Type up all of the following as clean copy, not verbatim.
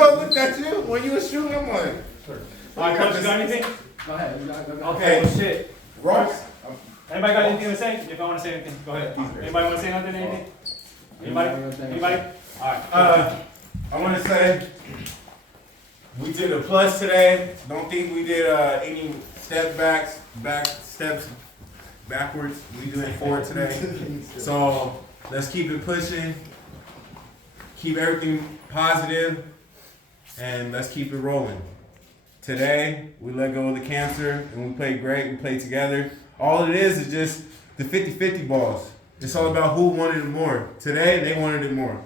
I looked at you when you were shooting. I'm like, All right, coach, you got anything? Go ahead. Okay, well, shit. Ross. Anybody got anything to say? If I want to say anything, go ahead. Anybody want to say nothing? Anything? Anybody? All right. I want to say we did a plus today. Don't think we did any steps backwards. We doing forward today. So let's keep it pushing. Keep everything positive, and let's keep it rolling. Today we let go of the cancer and we played great. We played together. All it is just the 50-50 balls. It's all about who wanted it more. Today they wanted it more.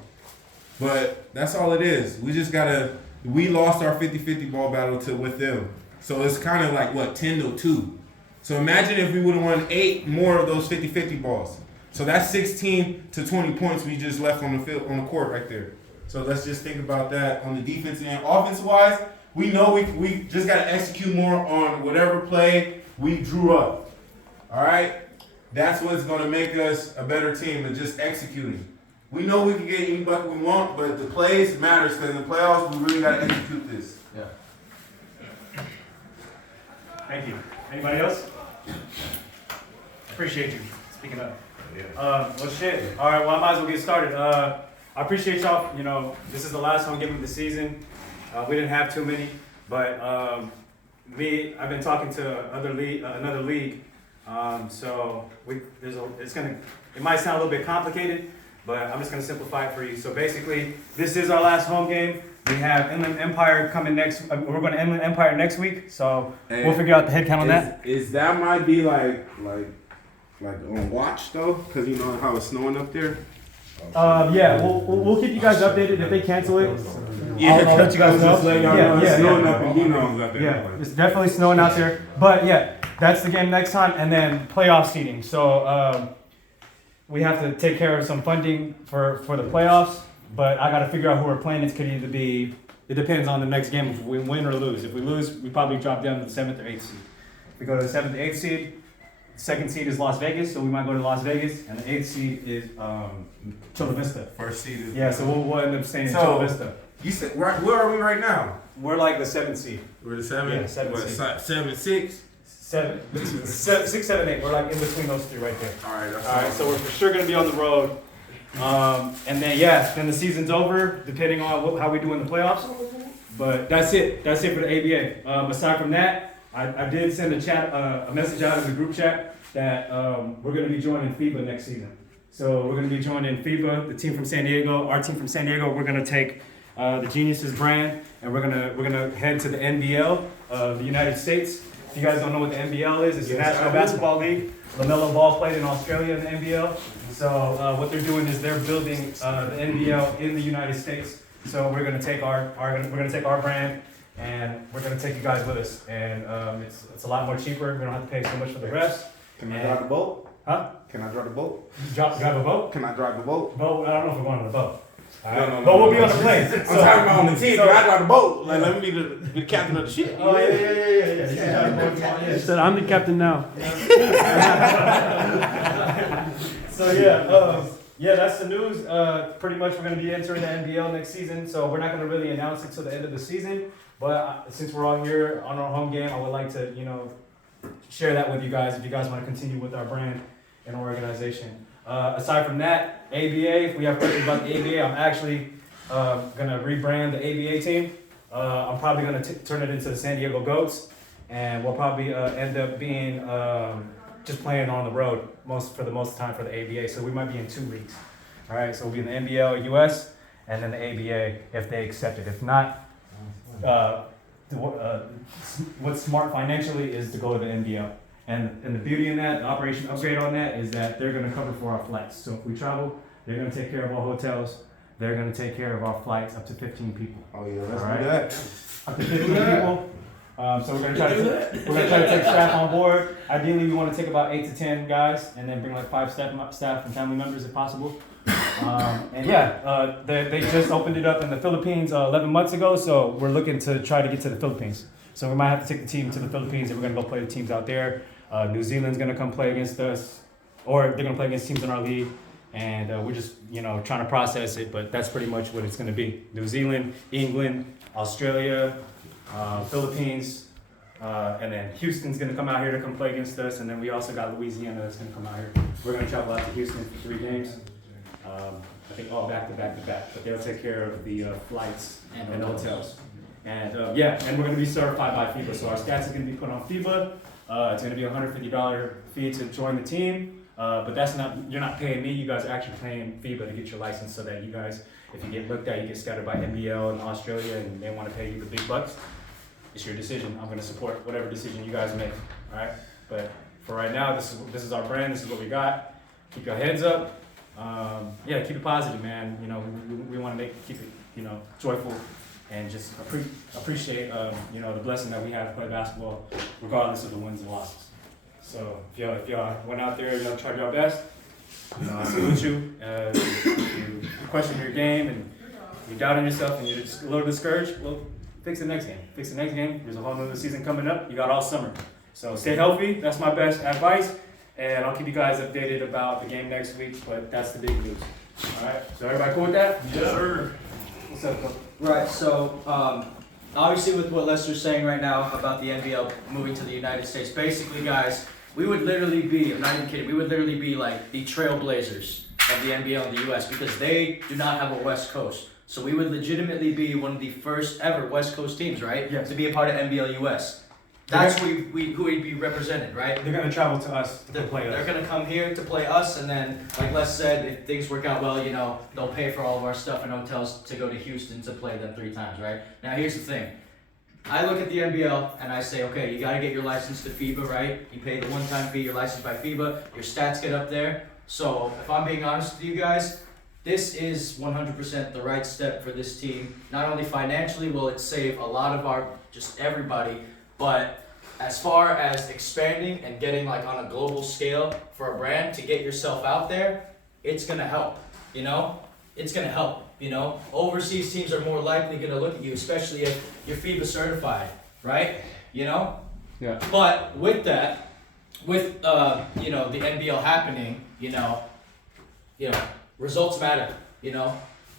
But that's all it is. We lost our 50-50 ball battle with them. So it's kind of like, 10-2. So imagine if we would have won 8 more of those 50-50 balls. So that's 16 to 20 points we just left on the field, on the court right there. So let's just think about that on the defensive end. Offensive-wise, we know we just got to execute more on whatever play we drew up. All right? That's what's going to make us a better team than just executing. We know we can get any bucket we want, but the plays matters because in the playoffs, we really got to execute this. Yeah. Thank you. Anybody else? Appreciate you speaking up. Well, shit. All right, well, I might as well get started. I appreciate y'all. You know, this is the last home game of the season. We didn't have too many, but I've been talking to another league. So it might sound a little bit complicated, but I'm just gonna simplify it for you. So basically, this is our last home game. We have Inland Empire coming next. We're going to Inland Empire next week, so we'll figure out the head count on that. Is that might be like on watch though, because you know how it's snowing up there. Yeah, we'll keep you guys updated if they cancel it. Yeah, I'll let you guys know. Yeah. Yeah, it's definitely snowing out there. But yeah, that's the game next time, and then playoff seeding. So we have to take care of some funding for the playoffs. But I got to figure out who we're playing. It could either be. It depends on the next game if we win or lose. If we lose, we probably drop down to the 7th or 8th seed. If we go to the 7th or 8th seed, the 2nd seed is Las Vegas, so we might go to Las Vegas, and the 8th seed is Chula Vista. First seed is. Yeah, so we'll end up staying in Chula Vista. You said where are we right now? We're like the 7th seed. We're the 7th. Yeah, 7th seed. 7-6. 6, 7, 8. We're like in between those three right there. All right. All right, so we're for sure gonna be on the road. And then the season's over, depending on how we do in the playoffs. But that's it. That's it for the ABA. Aside from that, I did send a message out in the group chat that we're going to be joining FIBA next season. So we're going to be joining FIBA, the team from San Diego. Our team from San Diego. We're going to take the Geniuses brand, and we're gonna head to the NBL of the United States. If you guys don't know what the NBL is, it's the National Basketball League. LaMelo Ball played in Australia in the NBL. So what they're doing is they're building the NBL in the United States. So we're gonna take our brand, and we're gonna take you guys with us. And it's a lot more cheaper. We don't have to pay so much for the refs. Can I drive the boat? Huh? Can I drive the boat? Drive a boat? Can I drive the boat? Boat? I don't know if we're going on a boat. No, but we'll be on the plane. I'm talking about on the team. Can I drive the boat? Like, let me be the captain of the ship. Oh yeah. He said, I'm the captain now. So yeah, that's the news. Pretty much we're going to be entering the NBL next season, so we're not going to really announce it till the end of the season. But since we're all here on our home game, I would like to, share that with you guys if you guys want to continue with our brand and our organization. Aside from that, ABA, if we have questions about the ABA, I'm actually going to rebrand the ABA team. I'm probably going to turn it into the San Diego Goats, and we'll probably end up being just playing on the road for the most time for the ABA. So we might be in 2 leagues. All right, so we'll be in the NBL US and then the ABA if they accept it. If not, what's smart financially is to go to the NBL. And the beauty in that, the operation upgrade on that is that they're going to cover for our flights. So if we travel, they're going to take care of our hotels. They're going to take care of our flights up to 15 people. Oh yeah, let's All do right? that. Up to 15 people. So we're gonna try to take staff on board. Ideally, we want to take about 8 to 10 guys, and then bring like 5 staff and family members if possible. They just opened it up in the Philippines 11 months ago, so we're looking to try to get to the Philippines. So we might have to take the team to the Philippines, and we're gonna go play the teams out there. New Zealand's gonna come play against us, or they're gonna play against teams in our league. and we're just trying to process it. But that's pretty much what it's going to be. New Zealand, England, Australia, Philippines, and then Houston's going to come out here to come play against us, and then we also got Louisiana that's going to come out here. We're going to travel out to Houston for 3 games. I think all back to back to back, but they'll take care of the flights and the hotels. And and we're going to be certified by FIBA, so our stats are going to be put on FIBA. It's going to be a $150 fee to join the team, but you're not paying me. You guys are actually paying FIBA to get your license, so that you guys, if you get looked at, you get scouted by NBL in Australia, and they want to pay you the big bucks. It's your decision. I'm going to support whatever decision you guys make. All right, but for right now, this is our brand. This is what we got. Keep your heads up. Keep it positive, man. We want to keep it, joyful, and just appreciate, the blessing that we have to play basketball, regardless of the wins and losses. So if y'all went out there, tried your best, I salute you. If you question your game and you doubt in yourself and you're just a little discouraged, well, fix the next game. Fix the next game. There's a whole nother season coming up. You got all summer. So stay healthy. That's my best advice. And I'll keep you guys updated about the game next week, but that's the big news. All right, so everybody cool with that? Yes, sir. What's up, Coach? Right, so obviously with what Lester's saying right now about the NBL moving to the United States, basically guys, we would literally be, I'm not even kidding, we would literally be like the trailblazers of the NBL in the US because they do not have a West Coast. So we would legitimately be one of the first ever West Coast teams, right? Yes. To be a part of NBL US. That's who we'd be represented, right? They're going to travel to us to play us. They're going to come here to play us, and then, like Les said, if things work out well, they'll pay for all of our stuff and hotels to go to Houston to play them 3 times, right? Now, here's the thing. I look at the NBL, and I say, okay, you got to get your license to FIBA, right? You pay the one-time fee, you're licensed by FIBA, your stats get up there. So, if I'm being honest with you guys, this is 100% the right step for this team. Not only financially will it save a lot of just everybody, but as far as expanding and getting like on a global scale for a brand to get yourself out there, it's gonna help, It's gonna help, Overseas teams are more likely gonna look at you, especially if you're FIBA certified, right? Yeah. But with that, with the NBL happening, results matter,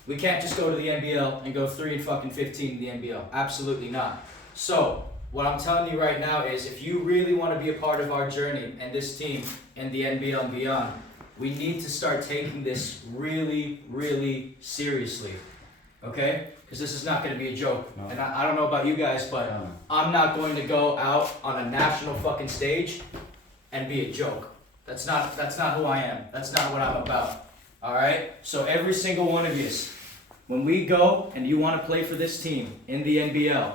We can't just go to the NBL and go 3-15 in the NBL. Absolutely not. So what I'm telling you right now is if you really want to be a part of our journey and this team and the NBL and beyond, we need to start taking this really, really seriously, okay? Because this is not going to be a joke. No. And I don't know about you guys, but I'm not going to go out on a national fucking stage and be a joke. That's not who I am. That's not what I'm about, all right? So every single one of you, when we go and you want to play for this team in the NBL,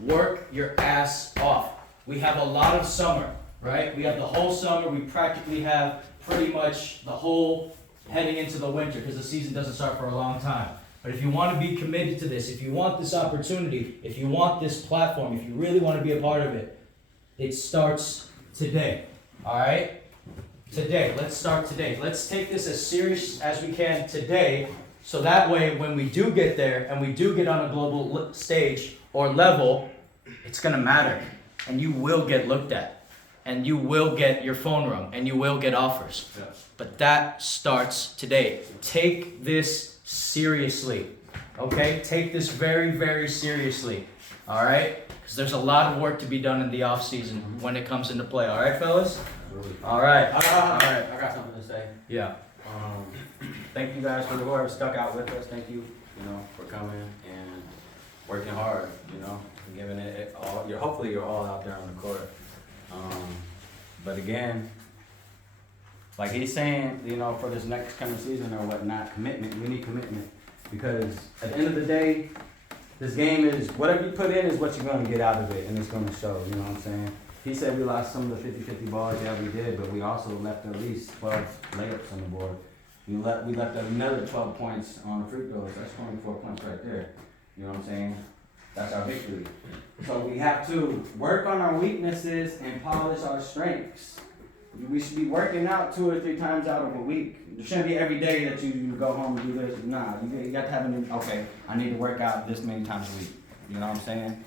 work your ass off. We have a lot of summer, right? We have the whole summer. We practically have pretty much the whole heading into the winter because the season doesn't start for a long time. But if you want to be committed to this, if you want this opportunity, if you want this platform, if you really want to be a part of it, it starts today, all right? Today, let's start today. Let's take this as serious as we can today so that way when we do get there and we do get on a global stage or level, it's gonna matter, and you will get looked at, and you will get your phone rung, and you will get offers. Yeah. But that starts today. Take this seriously, okay? Take this very, very seriously, all right? Because there's a lot of work to be done in the off season when it comes into play. All right, fellas? All right. All right, I got something to say. Yeah. Thank you guys for whoever stuck out with us. Thank you, for coming and working hard, giving it all. Hopefully you're all out there on the court. But again, like he's saying, for this next coming season or whatnot, commitment. We need commitment because at the end of the day, this game is whatever you put in is what you're going to get out of it, and it's going to show. You know what I'm saying? He said we lost some of the 50-50 balls. Yeah, we did, but we also left at least 12 layups on the board. We left another 12 points on the free throws. That's 24 points right there. You know what I'm saying? That's our victory. So we have to work on our weaknesses and polish our strengths. We should be working out 2 or 3 times out of a week. It shouldn't be every day that you go home and do this. Nah, you got to have okay, I need to work out this many times a week. You know what I'm saying?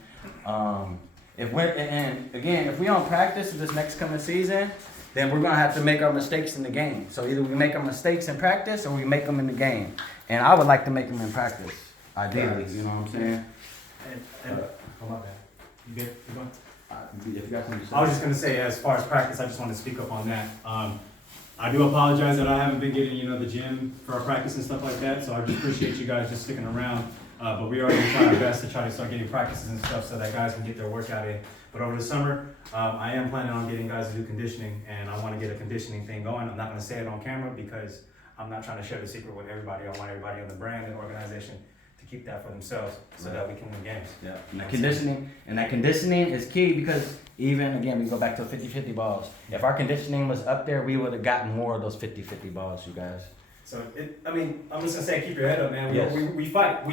If we don't practice this next coming season, then we're gonna have to make our mistakes in the game. So either we make our mistakes in practice or we make them in the game. And I would like to make them in practice, ideally. You know what I'm saying? Oh, my bad. You good? You going? If you got something to say. I was just gonna say, as far as practice, I just wanted to speak up on that. I do apologize that I haven't been getting, the gym for our practice and stuff like that, so I just appreciate you guys just sticking around. But we are gonna try our best to try to start getting practices and stuff so that guys can get their workout in. But over the summer, I am planning on getting guys to do conditioning, and I wanna get a conditioning thing going. I'm not gonna say it on camera because I'm not trying to share the secret with everybody. I want everybody on the brand and organization to keep that for themselves so that we can win games. Yeah, and that conditioning is key because even, again, we go back to 50-50 balls. If our conditioning was up there, we would have gotten more of those 50-50 balls, you guys. So, I'm just gonna say, keep your head up, man. Yes. We fight.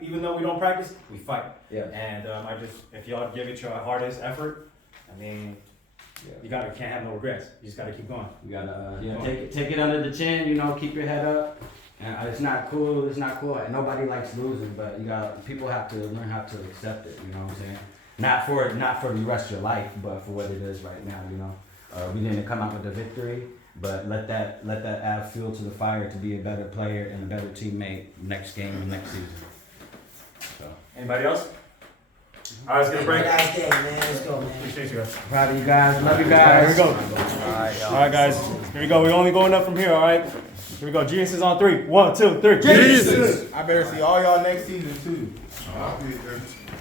Even though we don't practice, we fight. Yeah. And if y'all give it your hardest effort, you can't have no regrets. You just gotta keep going. You gotta take it under the chin, keep your head up. And it's not cool, and nobody likes losing, but people have to learn how to accept it, you know what I'm saying? Not for the rest of your life, but for what it is right now, We didn't come out with a victory, but let that add fuel to the fire to be a better player and a better teammate next game and next season. So. Anybody else? All right, let's get a break. Nice day, man. Let's go, man. Appreciate you guys. Proud of you guys, love you All right, guys. here we go. All right, guys. Here we go. We're only going up from here, all right? Here we go. Jesus on 3. 1, 2, 3. Jesus! I better see all y'all next season too.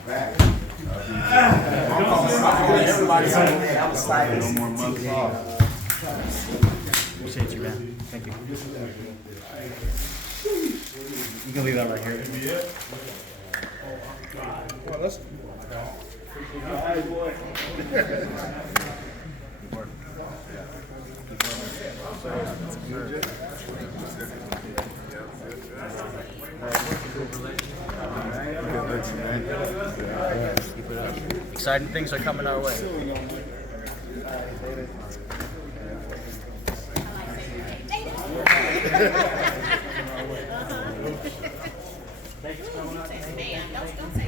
Back. I'm sliding. No more months off. Appreciate you, man. Thank you. You can leave that right here. Well, let's. Exciting things are coming our way. Man, don't say